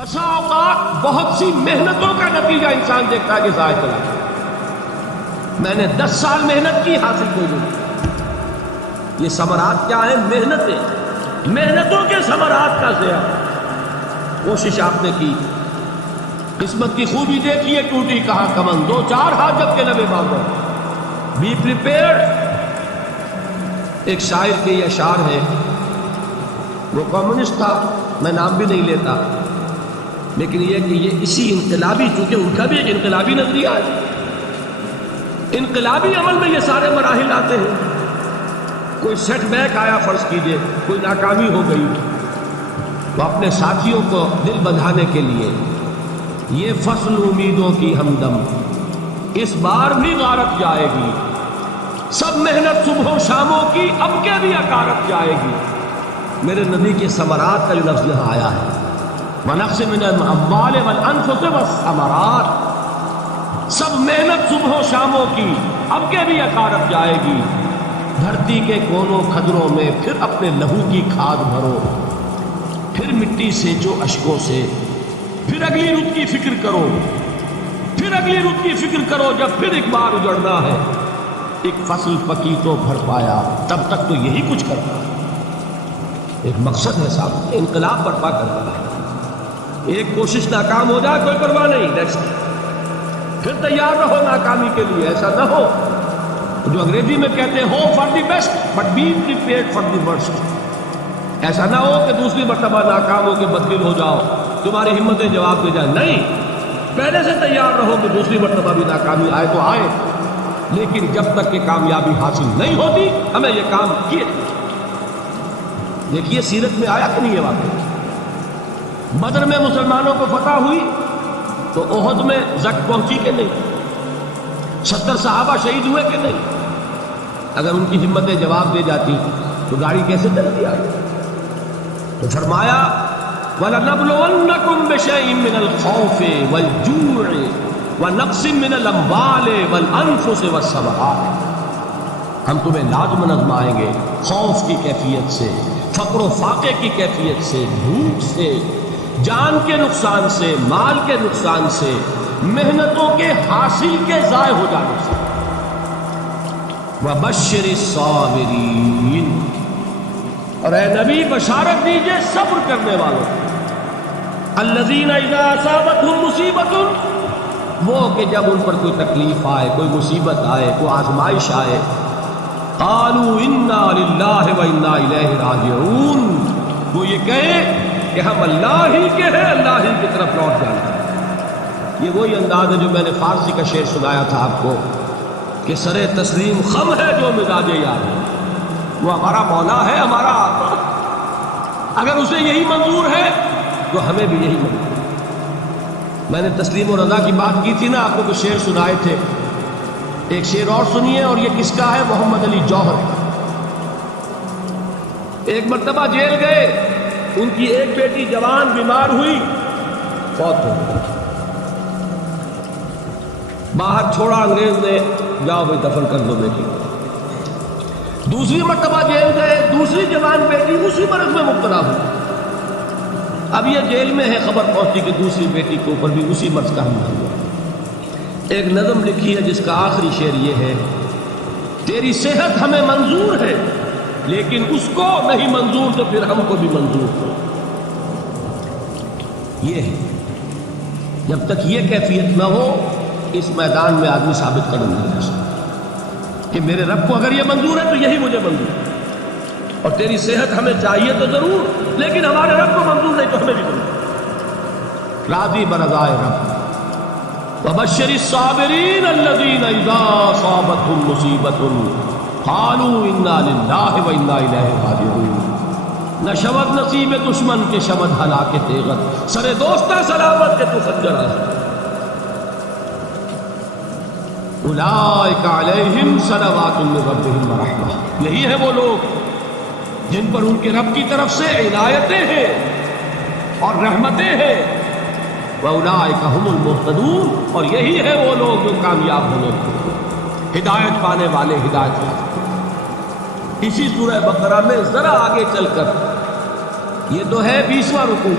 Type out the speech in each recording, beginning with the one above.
بسا اوقات بہت سی محنتوں کا نتیجہ انسان دیکھتا ہے کہ ضائع چلا گیا۔ میں نے 10 سال محنت کی، حاصل کوئی نہیں۔ یہ ثمرات کیا ہیں؟ محنتیں، محنتوں کے ثمرات کا ضیاع۔ کوشش آپ نے کی، قسمت کی خوبی دیکھیے، ٹوٹی کہاں کمن، 2-4 ہاتھ جب کے لبے باندھو۔ Be prepared. ایک شاعر کے یہ اشعار ہے، وہ کمیونسٹ تھا، میں نام بھی نہیں لیتا، لیکن یہ کہ یہ اسی انقلابی، چونکہ ان کا بھی ایک انقلابی نظریہ ہے، انقلابی عمل میں یہ سارے مراحل آتے ہیں۔ کوئی سیٹ بیک آیا، فرض کیجئے کوئی ناکامی ہو گئی، تو اپنے ساتھیوں کو دل بندھانے کے لیے یہ فصل امیدوں کی ہمدم اس بار بھی غارت جائے گی، سب محنت صبح و شاموں کی اب کے بھی اکارت جائے گی۔ میرے نبی کے ثمرات کا جو لفظ یہاں آیا ہے، وَنَقْصٍ مِّنَ الْأَمْوَالِ وَالْأَنفُسِ وَالثَّمَرَاتِ، سب محنت صبح و شاموں کی اب کے بھی اکارت جائے گی۔ دھرتی کے کونوں کھدروں میں پھر اپنے لہو کی کھاد بھرو، پھر مٹی سینچو اشکوں سے، پھر اگلی رت کی فکر کرو، پھر اگلی رت کی فکر کرو، جب پھر ایک بار اجڑنا ہے۔ ایک فصل پکی تو بھر پایا، تب تک تو یہی کچھ کرتا ہے۔ ایک مقصد ہے صاحب، انقلاب برپا کرنا ہے۔ ایک کوشش ناکام ہو جائے کوئی پرواہ نہیں، پھر تیار رہو ناکامی کے لیے۔ ایسا نہ ہو جو انگریزی میں کہتے ہیں، hope for the best but be prepared for the worst. ایسا نہ ہو کہ دوسری مرتبہ ناکام ہو کے بددل ہو جاؤ، تمہاری ہمتیں جواب دے جائیں۔ نہیں، پہلے سے تیار رہو کہ دوسری مرتبہ بھی ناکامی آئے تو آئے، لیکن جب تک کہ کامیابی حاصل نہیں ہوتی ہمیں یہ کام کیے۔ دیکھیے سیرت میں آیا کہ نہیں یہ واقعہ؟ بدر میں مسلمانوں کو فتح ہوئی تو احد میں زک پہنچی کہ نہیں؟ 70 صحابہ شہید ہوئے کہ نہیں؟ اگر ان کی ہمتیں جواب دے جاتی تو گاڑی کیسے چلتی آئی؟ تو فرمایا وَلَنَبْلُوَنَّكُمْ بِشَيْءٍ مِّنَ الْخَوْفِ وَالْجُوعِ وَنَقْصٍ مِّنَ الْأَمْوَالِ وَالْأَنفُسِ وَالثَّمَرَاتِ، ہم تمہیں لازم آزمائیں گے، خوف کی کیفیت سے، فقر و فاقے کی کیفیت سے، بھوک سے، جان کے نقصان سے، مال کے نقصان سے، محنتوں کے حاصل کے ضائع ہو جانے سے۔ وَبَشِّرِ الصَّابِرِينَ، اور اے نبی بشارت دیجئے صبر کرنے والوں، الَّذِينَ إِذَا أَصَابَتْهُمْ مُصِيبَةٌ، وہ کہ جب ان پر کوئی تکلیف آئے، کوئی مصیبت آئے، کوئی آزمائش آئے، قالوا انا للہ وانا الیہ راجعون، وہ یہ کہیں کہ ہم اللہ ہی کے ہیں، اللہ ہی کی طرف لوٹ جانا ہے۔ یہ وہی انداز ہے جو میں نے فارسی کا شعر سنایا تھا آپ کو کہ سر تسلیم خم ہے جو مزاج یار ہے، وہ ہمارا مولا ہے، ہمارا آقا، اگر اسے یہی منظور ہے تو ہمیں بھی یہی منظور ہے۔ میں نے تسلیم و رضا کی بات کی تھی نا، آپ کو کچھ شعر سنائے تھے، ایک شعر اور سنیے، اور یہ کس کا ہے؟ محمد علی جوہر۔ ایک مرتبہ جیل گئے، ان کی ایک بیٹی جوان بیمار ہوئی، فوت ہو گئی، باہر چھوڑا انگریز نے، جاؤ بھائی دفن کر دو بیٹی کو۔ دوسری مرتبہ جیل گئے، دوسری جوان بیٹی اسی مرض میں مبتلا ہوئی۔ اب یہ جیل میں ہے، خبر پہنچی کہ دوسری بیٹی کے اوپر بھی اسی مرض کا حملہ ہوا۔ ایک نظم لکھی ہے جس کا آخری شعر یہ ہے، تیری صحت ہمیں منظور ہے لیکن اس کو نہیں منظور تو پھر ہم کو بھی منظور ہو۔ یہ ہے، جب تک یہ کیفیت نہ ہو اس میدان میں آدمی ثابت قدم نہیں رہ سکتا کہ میرے رب کو اگر یہ منظور ہے تو یہی مجھے منظور ہے، اور تیری صحت ہمیں چاہیے تو ضرور، لیکن ہمارے رب کو منظور نہیں تو ہمیں بھی منظور۔ راضی برضائے رب۔ وَبَشِّرِ الصَّابِرِينَ الَّذِينَ إِذَا أَصَابَتْهُمْ مُصِيبَةٌ قَالُوا إِنَّا لِلَّهِ وَإِنَّا إِلَيْهِ رَاجِعُونَ، نہ شود نصیب دشمن کے شود ہلاک تیغت، سر دوستہ سلامت کے تو خنجر آزاد۔ أُولَئِكَ عَلَيْهِمْ صَلَوَاتٌ مِّن رَّبِّهِمْ وَرَحْمَةٌ، یہی ہے وہ لوگ جن پر ان کے رب کی طرف سے عنایتیں ہیں اور رحمتیں ہیں۔ وَأُولَئِكَ هُمُ الْمُهْتَدُونَ، اور یہی ہے وہ لوگ جو کامیاب ہونے والے، ہدایت پانے والے، ہدایت والے۔ اسی سورہ بقرہ میں ذرا آگے چل کر، یہ تو ہے 20واں رکوع،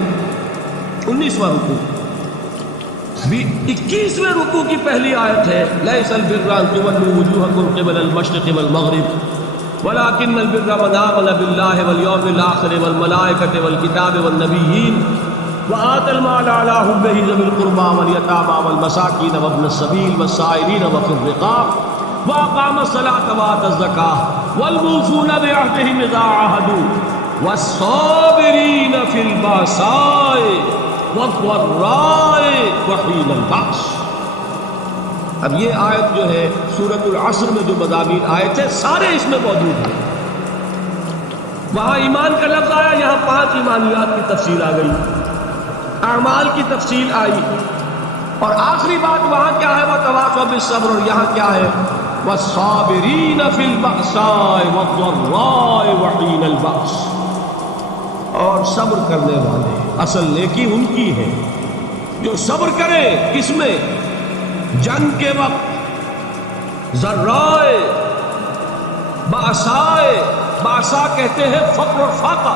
19واں رکوع، 21ویں رکوع کی پہلی آیت ہے لیس البر ان تولوا وجوہکم قبل المشرق والمغرب ولکن البر من آمن باللہ والیوم الآخر والملائکۃ والکتاب والنبیین وآتى المال على حبه ذوي القربى واليتامى والمساكين وابن السبيل والسائلين وفي الرقاب وأقام الصلاة وآتى الزكاة والموفون بعهدهم إذا عاهدوا والصابرين في البأساء والضراء وحين البأس۔ اب یہ آیت جو ہے سورۃ العصر میں جو مضامین آیت ہے سارے اس میں موجود ہیں۔ وہاں ایمان کا لفظ آیا، یہاں 5 ایمانیات کی تفصیل آ گئی، اعمال کی تفصیل آئی، اور آخری بات وہاں کیا ہے وَتَوَاصَوْا بِالصَّبْرِ، اور یہاں کیا ہے وَالصَّابِرِينَ فِي الْبَأْسَاءِ وَالضَّرَّاءِ وَحِينَ الْبَأْسِ، اور صبر کرنے والے، اصل نیکی ان کی ہے جو صبر کرے، کس میں؟ جنگ کے وقت، ضرائے، بأسائے، بأسا کہتے ہیں فقر اور فاقہ،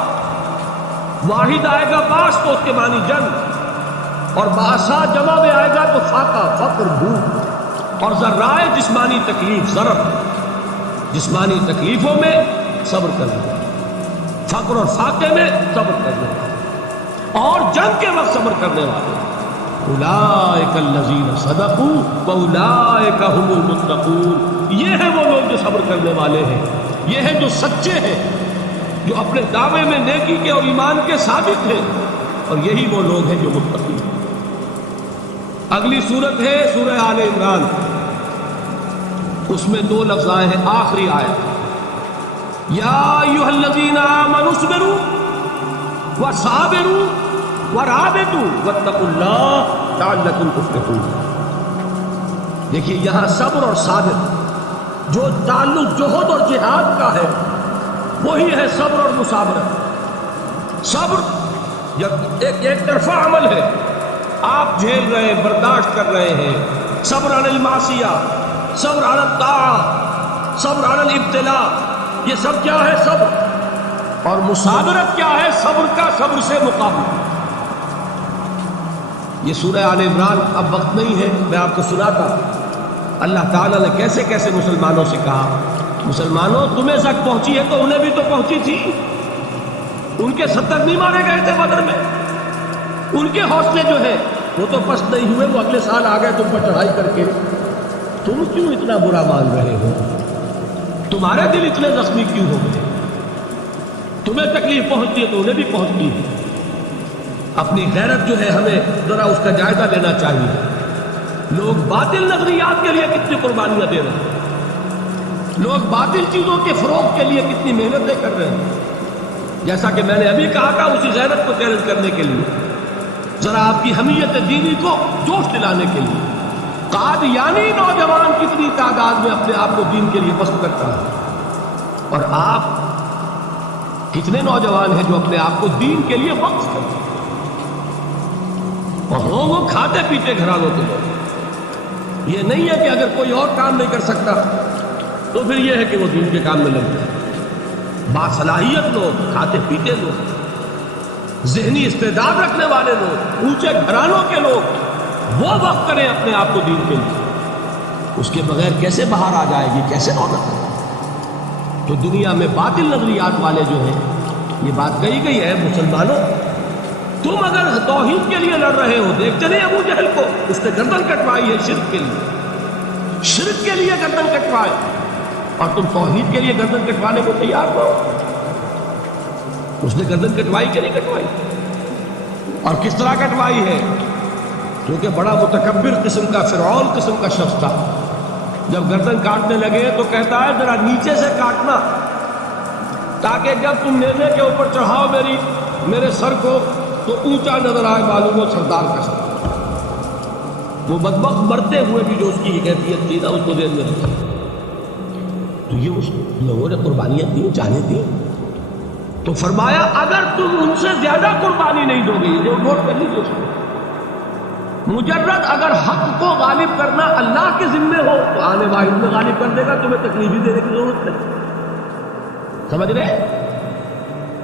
واحد آئے گا باس تو اس کے معنی جنگ، اور باسا جمع میں آئے گا تو فاقہ، فقر، بھوک، اور ذرائع جسمانی تکلیف، ضرر، جسمانی تکلیفوں میں صبر کرنا، فقر اور فاقے میں صبر کرنا، اور جنگ کے وقت صبر کرنے والے اولئک الذین صدقوا واولئک هم المتقون، یہ ہیں وہ لوگ جو صبر کرنے والے ہیں، یہ ہیں جو سچے ہیں، جو اپنے دعوے میں نیکی کے اور ایمان کے ثابت ہیں، اور یہی وہ لوگ ہیں جو متقی ہیں۔ اگلی سورت ہے سورہ آل عمران، اس میں 2 لفظ آئے ہیں، آخری آیت یا ایھا الذین آمنوا اصبروا وصابروا ورابطوا واتقوا اللہ لعلکم تفلحون۔ دیکھیے یہاں صبر اور صابر جو تعلق جہد اور جہاد کا ہے وہی ہے صبر اور مصابرت۔ صبر ایک طرفہ عمل ہے، آپ جھیل رہے ہیں، برداشت کر رہے ہیں، صبر علی المعصیہ، صبر علی الطاعہ، صبر علی الابتلاء، یہ سب کیا ہے؟ صبر۔ اور مصابرت کیا ہے؟ صبر کا صبر سے مقابلہ۔ یہ سورہ آل عمران، اب وقت نہیں ہے میں آپ کو سناتا اللہ تعالیٰ نے کیسے کیسے مسلمانوں سے کہا، مسلمانوں تمہیں تک پہنچی ہے تو انہیں بھی تو پہنچی تھی، ان کے 70 نہیں مارے گئے تھے بدر میں، ان کے حوصلے جو ہیں وہ تو پست نہیں ہوئے، وہ اگلے سال آ گئے تم پر چڑھائی کر کے، تم کیوں اتنا برا مان رہے ہو؟ تمہارے دل اتنے زخمی کیوں ہو گئے؟ تمہیں تکلیف پہنچتی ہے تو انہیں بھی پہنچتی ہے۔ اپنی غیرت جو ہے ہمیں ذرا اس کا جائزہ لینا چاہیے۔ لوگ باطل نظریات کے لیے کتنی قربانیاں دے رہے ہیں، لوگ باطل چیزوں کے فروغ کے لیے کتنی محنتیں کر رہے ہیں۔ جیسا کہ میں نے ابھی کہا تھا، اسی غیرت کو چیلنج کرنے کے لیے، ذرا آپ کی حمیت دینی کو جوش دلانے کے لیے، قادیانی نوجوان کتنی تعداد میں اپنے آپ کو دین کے لیے وقف کرتا ہے، اور آپ کتنے نوجوان ہیں جو اپنے آپ کو دین کے لیے وقف کرتے ہیں، اور وہ کھاتے پیتے گھرانوں کے لوگ۔ یہ نہیں ہے کہ اگر کوئی اور کام نہیں کر سکتا تو پھر یہ ہے کہ وہ دین کے کام میں لگ جائے۔ باصلاحیت لوگ، کھاتے پیتے لوگ، ذہنی استعداد رکھنے والے لوگ، اونچے گھرانوں کے لوگ، وہ وقت کریں اپنے آپ کو دین کے لیے، اس کے بغیر کیسے باہر آ جائے گی، کیسے رونق ہے؟ تو دنیا میں باطل نظریات والے جو ہیں، یہ بات کہی گئی ہے، مسلمانوں تم اگر توحید کے لیے لڑ رہے ہو، دیکھتے نہیں ابو جہل کو، اس نے گردن کٹوائی ہے شرک کے لیے، شرک کے لیے گردن کٹوائے، اور تم توحید کے لیے گردن کٹوانے کو تیار ہو؟ اس نے گردن کٹوائی کہ نہیں کٹوائی؟ اور کس طرح کٹوائی ہے؟ کیونکہ بڑا متکبر قسم کا، فرعون قسم کا شخص تھا، جب گردن کاٹنے لگے تو کہتا ہے ذرا نیچے سے کاٹنا، تاکہ جب تم نیزے کے اوپر چڑھاؤ میرے سر کو تو اونچا نظر آئے، معلوم ہو سردار کا سر۔ وہ بدبخت مرتے ہوئے بھی جو اس کی کیفیت تھی نا، اس کو ذہن میں رکھا، تو یہ اس لوگوں نے قربانیاں دی، جانیں دی، تو فرمایا اگر تم ان سے زیادہ قربانی نہیں دو گے، یہ نوٹ کر لیجیے، مجرد اگر حق کو غالب کرنا اللہ کے ذمے ہو تو آنے واحد میں غالب کر دے گا، تمہیں تکلیف ہی دینے کی ضرورت نہیں۔ سمجھ رہے؟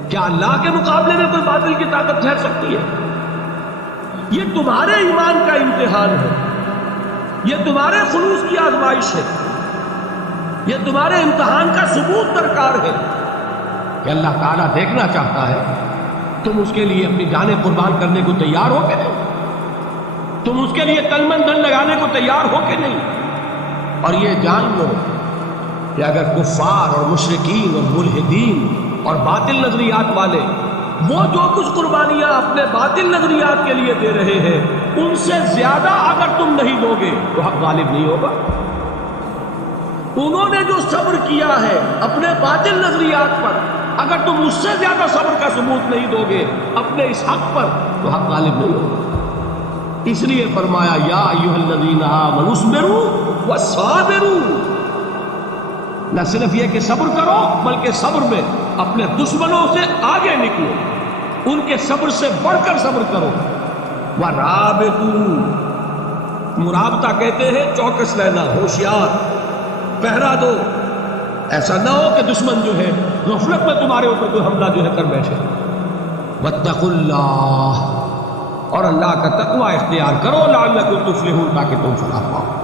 کیا اللہ کے مقابلے میں کوئی باطل کی طاقت ٹھہر سکتی ہے؟ یہ تمہارے ایمان کا امتحان ہے، یہ تمہارے خلوص کی آزمائش ہے، یہ تمہارے امتحان کا ثبوت درکار ہے کہ اللہ تعالیٰ دیکھنا چاہتا ہے تم اس کے لیے اپنی جانیں قربان کرنے کو تیار ہو کہ نہیں، تم اس کے لیے تن من دھن لگانے کو تیار ہو کہ نہیں۔ اور یہ جان لو کہ اگر کفار اور مشرکین اور ملحدین اور باطل نظریات والے وہ جو کچھ قربانیاں اپنے باطل نظریات کے لیے دے رہے ہیں ان سے زیادہ اگر تم نہیں دو گے تو حق غالب نہیں ہوگا۔ انہوں نے جو صبر کیا ہے اپنے باطل نظریات پر، اگر تم اس سے زیادہ صبر کا ثبوت نہیں دو گے اپنے اس حق پر تو حق غالب نہیں ہوگا۔ اس لیے فرمایا یا ایھا الذین آمنوا اصبروا وصابروا، نہ صرف یہ کہ صبر کرو بلکہ صبر میں اپنے دشمنوں سے آگے نکلو، ان کے صبر سے بڑھ کر صبر کرو۔ ورابطوا، مرابطہ کہتے ہیں چوکس رہنا، ہوشیار، پہرا دو، ایسا نہ ہو کہ دشمن جو ہے غفلت میں تمہارے اوپر کوئی حملہ جو ہے کر بیٹھے۔ واتقوا اللہ، اور اللہ کا تقوی اختیار کرو لعلکم تفلحون، تاکہ تم فلاح پاؤ۔